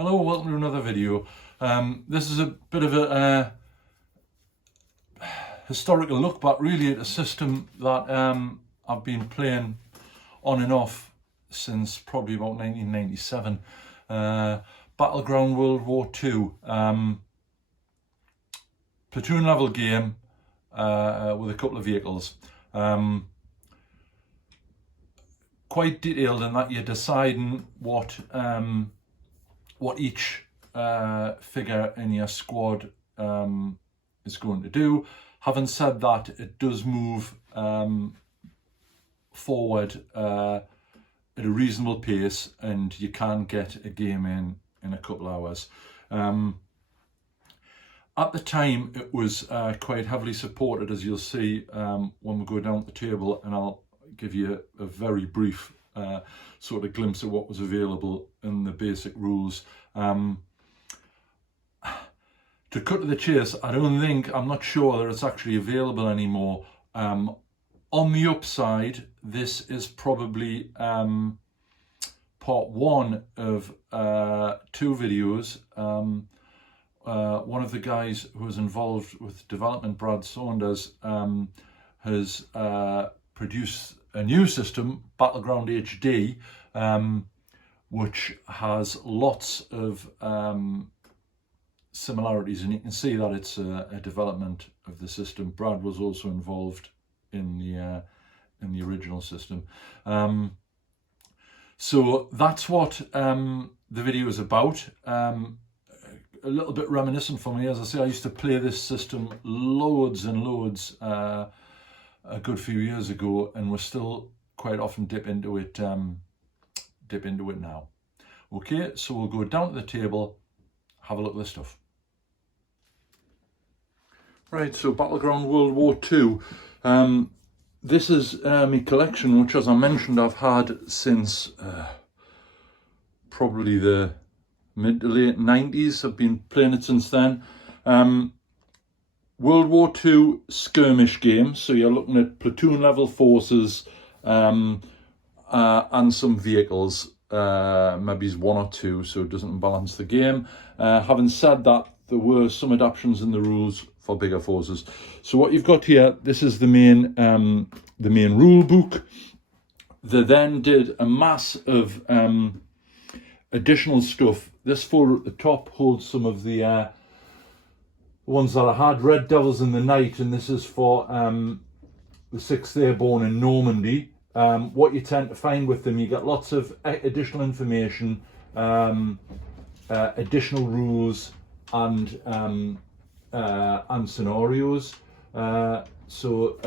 Hello, welcome to another video. This is a bit of a historical look back really at a system that I've been playing on and off since probably about 1997. Battleground WW2. Platoon level game with a couple of vehicles. Quite detailed in that you're deciding what each figure in your squad is going to do. Having said that, it does move forward at a reasonable pace, and you can get a game in a couple of hours. At the time, it was quite heavily supported, as you'll see when we go down the table, and I'll give you a very brief sort of glimpse of what was available in the basic rules. To cut to the chase, I'm not sure that it's actually available anymore. On the upside, this is probably part one of two videos. One of the guys who was involved with development, Brad Saunders, has produced a new system, Battleground HD, which has lots of similarities, and you can see that it's a development of the system. Brad was also involved in the original system. So that's what the video is about. A little bit reminiscent for me. As I say, I used to play this system loads and loads a good few years ago, and we still quite often dip into it now. Okay, so we'll go down to the table, have a look at this stuff. Right, so Battleground WW2. This is my collection, which, as I mentioned, I've had since probably the mid to late 90s. I've been playing it since then. World War II skirmish game, so you're looking at platoon level forces and some vehicles, maybe one or two, so it doesn't balance the game. Having said that, there were some adaptations in the rules for bigger forces. So what you've got here, this is the main rule book. They then did a mass of additional stuff. This folder at the top holds some of the ones that I had, Red Devils in the Night, and this is for the 6th Airborne in Normandy. What you tend to find with them, you get lots of additional information, additional rules, and scenarios. So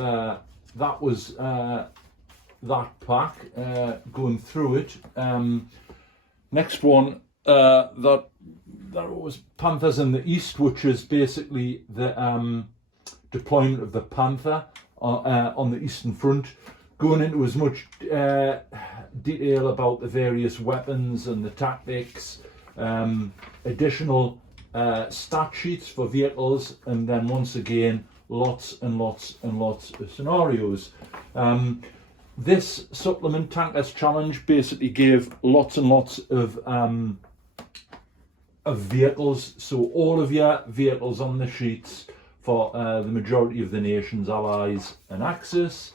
that was that pack, going through it. Next one, that was Panthers in the East, which is basically the deployment of the Panther on the Eastern Front, going into as much detail about the various weapons and the tactics, additional stat sheets for vehicles, and then once again lots and lots and lots of scenarios. This supplement, Tankers Challenge, basically gave lots and lots of vehicles, so all of your vehicles on the sheets for the majority of the nations, Allies and Axis.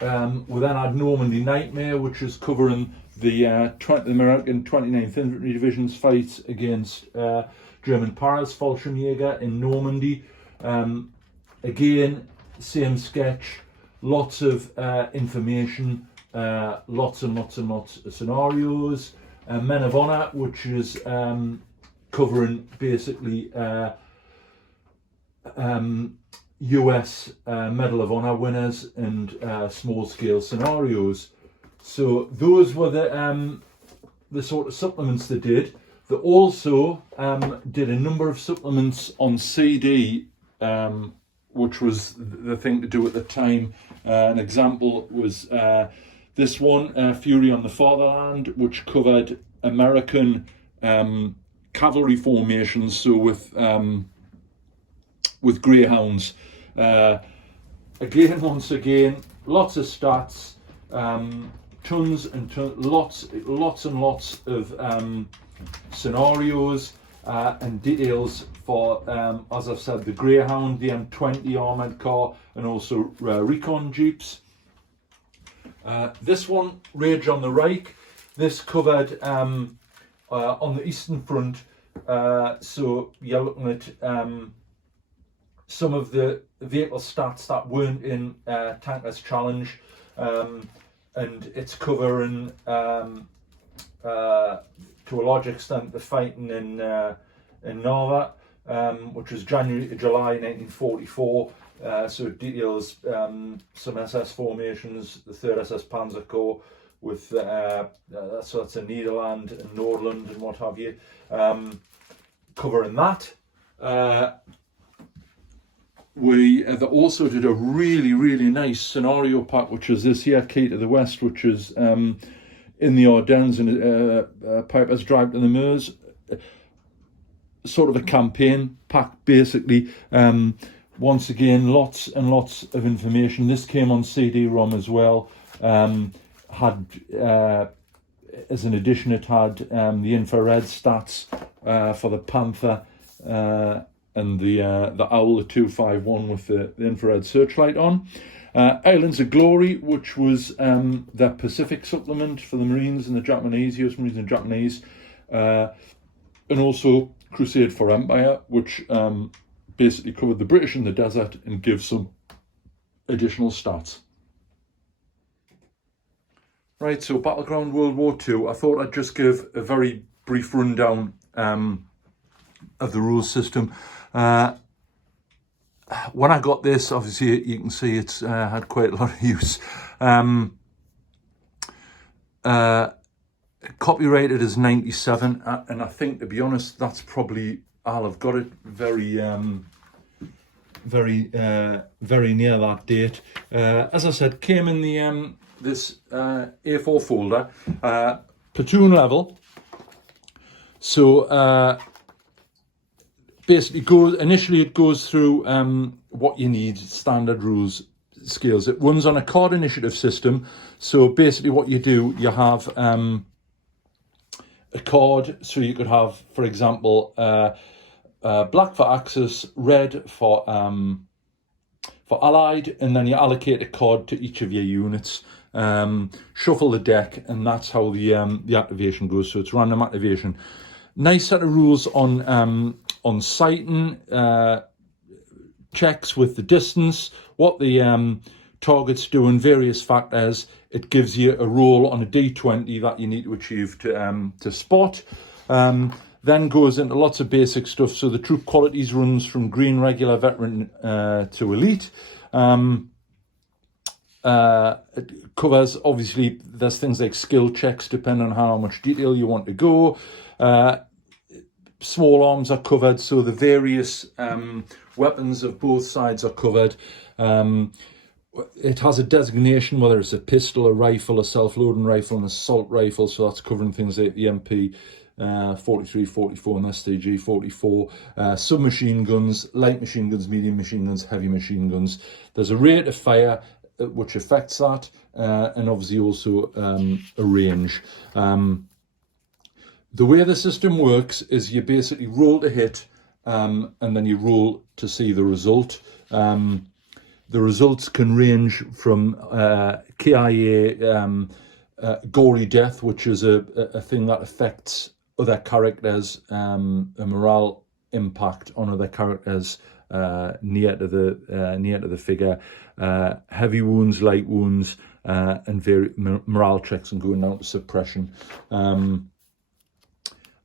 We then had Normandy Nightmare, which is covering the American 29th Infantry Division's fight against German Paras-Fallschirmjäger in Normandy. Again, same sketch, lots of information, lots and lots and lots of scenarios. Men of Honor, which is covering basically US Medal of Honor winners and small-scale scenarios. So those were the sort of supplements they did. They also did a number of supplements on CD, which was the thing to do at the time. An example was this one, Fury on the Fatherland, which covered American cavalry formations, so with greyhounds. Again, once again, lots of stats, tons and lots and lots of scenarios and details for, as I've said, the Greyhound, the M20 armoured car, and also recon jeeps. This one, Rage on the Reich, this covered on the Eastern Front, so you're looking at some of the vehicle stats that weren't in Tankless Challenge, and it's covering to a large extent the fighting in Narva, which was January to July 1944. So it details some SS formations, the 3rd SS Panzer Corps with so that's in Nederland and Nordland and what have you, covering that. We also did a really nice scenario pack, which is this here, Key to the West, which is in the Ardennes and Piper's Drive to the Meuse. Sort of a campaign pack, basically. Once again, lots and lots of information. This came on CD-ROM as well. Had as an addition, it had the infrared stats for the Panther and the Owl, the 251 with the infrared searchlight on. Islands of Glory, which was the Pacific supplement for the Marines and the Japanese, US Marines and Japanese, and also Crusade for Empire, which basically covered the British in the desert and gives some additional stats. Right, so Battleground World War II. I thought I'd just give a very brief rundown of the rules system. When I got this, obviously you can see it's had quite a lot of use. Copyrighted as 97, and I think, to be honest, that's probably, I'll have got it very near that date. As I said, came in the this A4 folder, platoon level. So basically, it goes through what you need, standard rules, skills. It runs on a card initiative system. So basically, what you do, you have a card. So you could have, for example, black for Axis, red for Allied, and then you allocate a card to each of your units. Shuffle the deck, and that's how the activation goes. So it's random activation. Nice set of rules on sighting, checks with the distance, what the target's doing, various factors. It gives you a roll on a D20 that you need to achieve to spot. Then goes into lots of basic stuff. So the troop qualities runs from green, regular, veteran to elite. It covers, obviously, there's things like skill checks depending on how much detail you want to go. Small arms are covered, so the various weapons of both sides are covered. It has a designation, whether it's a pistol, a rifle, a self-loading rifle, an assault rifle, so that's covering things like the MP 43, 44 and STG 44, submachine guns, light machine guns, medium machine guns, heavy machine guns. There's a rate of fire which affects that, and obviously also a range. The way the system works is you basically roll to hit, and then you roll to see the result. The results can range from KIA, gory death, which is a thing that affects other characters, a morale impact on other characters near to the figure, heavy wounds, light wounds, and morale checks and going down to suppression.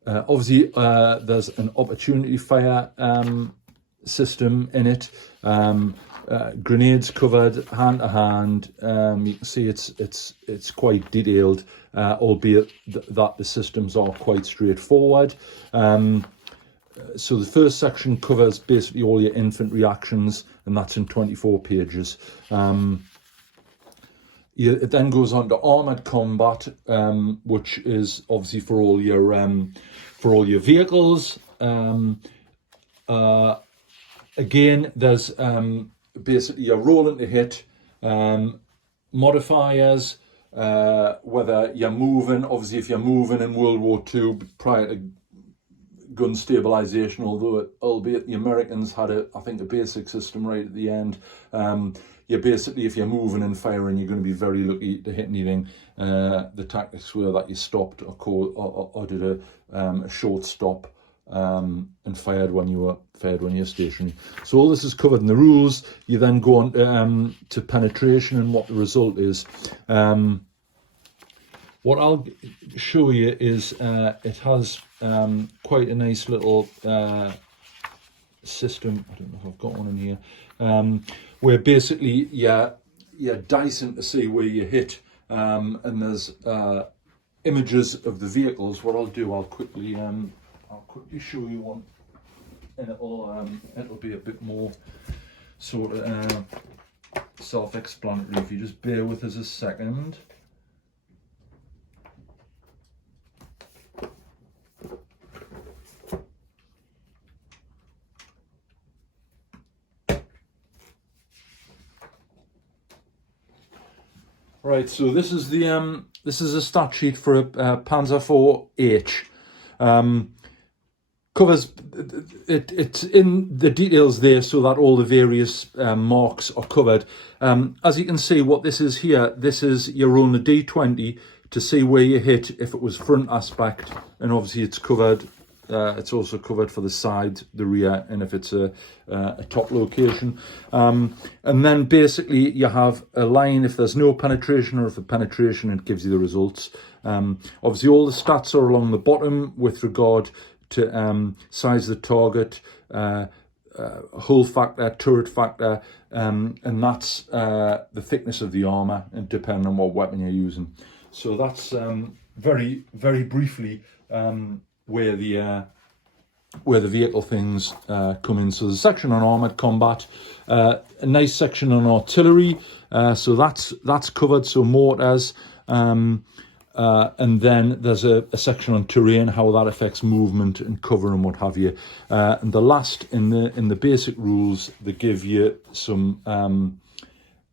Obviously, there's an opportunity fire system in it. Grenades covered hand to hand. You can see it's quite detailed, albeit that the systems are quite straightforward. So the first section covers basically all your infantry actions, and that's in 24 pages. It then goes on to armoured combat, which is obviously for all your vehicles. Again, there's basically you're rolling to hit, modifiers, whether you're moving. Obviously, if you're moving in World War II prior to gun stabilization, although albeit the Americans had I think a basic system right at the end. You're basically, if you're moving and firing, you're going to be very lucky to hit anything. The tactics were that you stopped or did a short stop and fired when you're stationary. So all this is covered in the rules. You then go on to penetration and what the result is. What I'll show you is it has quite a nice little system. I don't know if I've got one in here, where basically you're dicing to see where you hit, and there's images of the vehicles. What I'll do, I'll quickly show you one, and it'll be a bit more sort of self-explanatory. If you just bear with us a second. Right, so this is a stat sheet for a Panzer IV-H. Covers it's in the details there so that all the various marks are covered. As you can see, what this is here, this is you're on the D20 to see where you hit if it was front aspect, and obviously it's covered. It's also covered for the side, the rear, and if it's a top location. And then basically you have a line if there's no penetration, or if the penetration, it gives you the results. Obviously all the stats are along the bottom with regard to size of the target, hull factor, turret factor, and that's the thickness of the armour, and depending on what weapon you're using. So that's very, very briefly where the vehicle things come in. So there's a section on armoured combat, a nice section on artillery, so that's covered, so mortars, and then there's a section on terrain, how that affects movement and cover and what have you. And the last in the basic rules, they give you some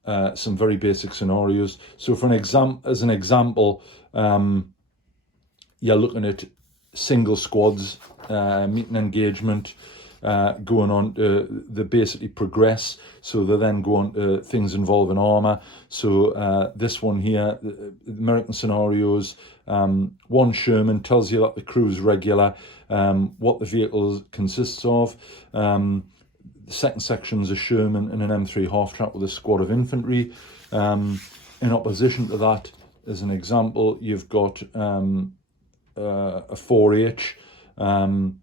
very basic scenarios. So for as an example, you're looking at single squads, meeting engagement, going on to, they basically progress, so they then go on to things involving armour. So this one here, the American scenarios, one Sherman tells you that the crew's regular, what the vehicle consists of. The second section's a Sherman and an M3 half-track with a squad of infantry. In opposition to that, as an example, you've got a 4H, and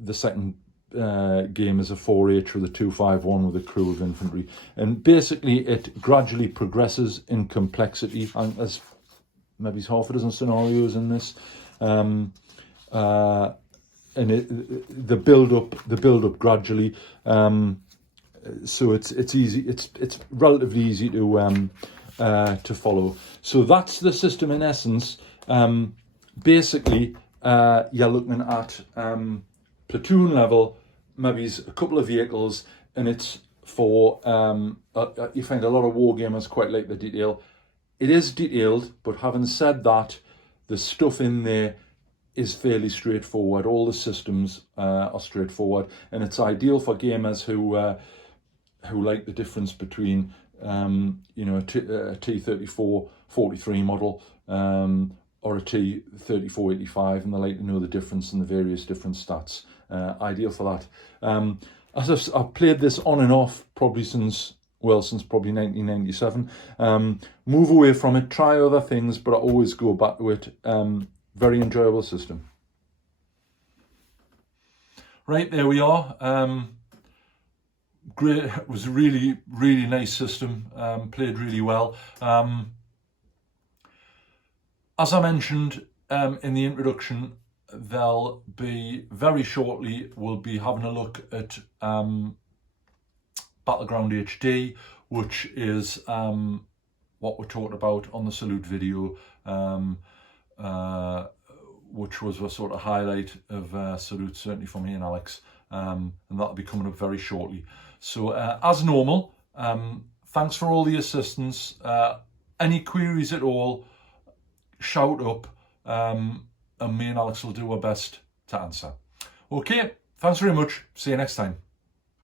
the second game is a 4H with a 251 with a crew of infantry. And basically it gradually progresses in complexity. I think there's maybe half a dozen scenarios in this, and the build up gradually. So it's easy. It's relatively easy to follow. So that's the system in essence. Basically, you're looking at platoon level, maybe a couple of vehicles, and it's for you find a lot of wargamers quite like the detail. It is detailed, but having said that, the stuff in there is fairly straightforward. All the systems are straightforward, and it's ideal for gamers who like the difference between a T-34 43 model or a T-3485, and they like to know the difference in the various different stats. Ideal for that. As I've played this on and off probably since probably 1997. Move away from it, try other things, but I always go back to it. Very enjoyable system. Right, there we are. Great. It was a really, really nice system. Played really well. As I mentioned in the introduction, they'll be very shortly, we'll be having a look at Battleground HD, which is what we talked about on the Salute video, which was a sort of highlight of Salute, certainly for me and Alex, and that'll be coming up very shortly. So as normal, thanks for all the assistance. any queries at all, shout up, and me and Alex will do our best to answer. Okay, thanks very much. See you next time.